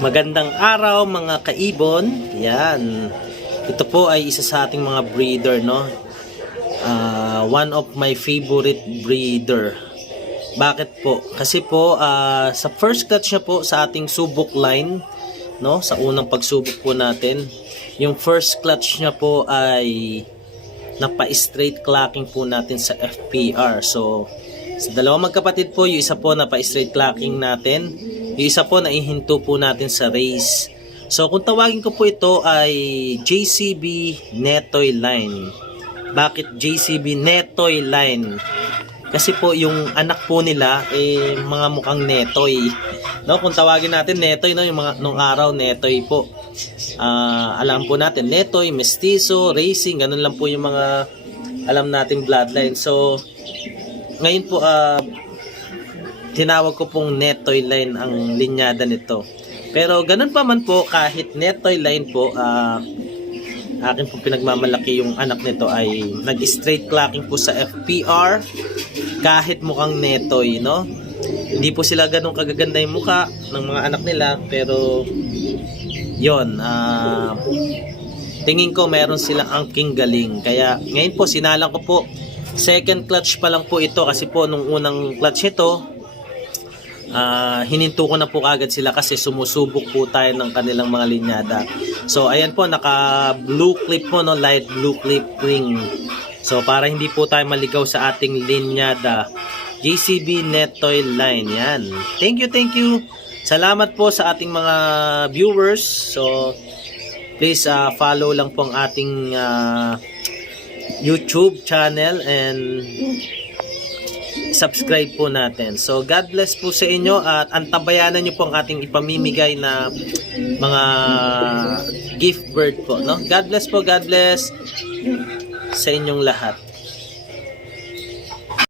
Magandang araw mga kaibon. Yan. Ito po ay isa sa ating mga breeder, no? One of my favorite breeder. Bakit po? Kasi po sa first clutch niya po sa ating subok line, no? Sa unang pagsubok po natin, yung first clutch niya po ay napa-straight clocking po natin sa FPR. So sa dalawang magkapatid po, yung isa po napa-straight clocking natin, yung isa po naihinto po natin sa race. So kung tawagin ko po ito ay JCB Netoy line. Bakit JCB Netoy line? Kasi po yung anak po nila mga mukhang Netoy. No, kung tawagin natin Netoy, no, yung mga nung araw Netoy po. Alam po natin Netoy, Mestizo, Racing, ganun lang po yung mga alam nating bloodline. So ngayon po tinawag ko pong Netoy line ang linyada nito. Pero ganun pa man po, kahit Netoy line po, akin po pinagmamalaki yung anak nito ay nag-straight clocking po sa FPR kahit mukhang Netoy, no? Hindi po sila ganun kagaganda yung mukha ng mga anak nila, pero yon, tingin ko meron silang angking galing. Kaya ngayon po sinalang ko po, second clutch pa lang po ito kasi po nung unang clutch ito, hininto ko na po agad sila kasi sumusubok po tayo ng kanilang mga linyada. So ayan po, naka blue clip po, no, light blue clip ring. So para hindi po tayo maligaw sa ating linyada, JCB Netoy line yan. Thank you. Salamat po sa ating mga viewers. So please follow lang po ang ating YouTube channel and subscribe po natin. So God bless po sa inyo at antabayanan nyo po ang ating ipamimigay na mga gift bird po, no? God bless po, God bless sa inyong lahat.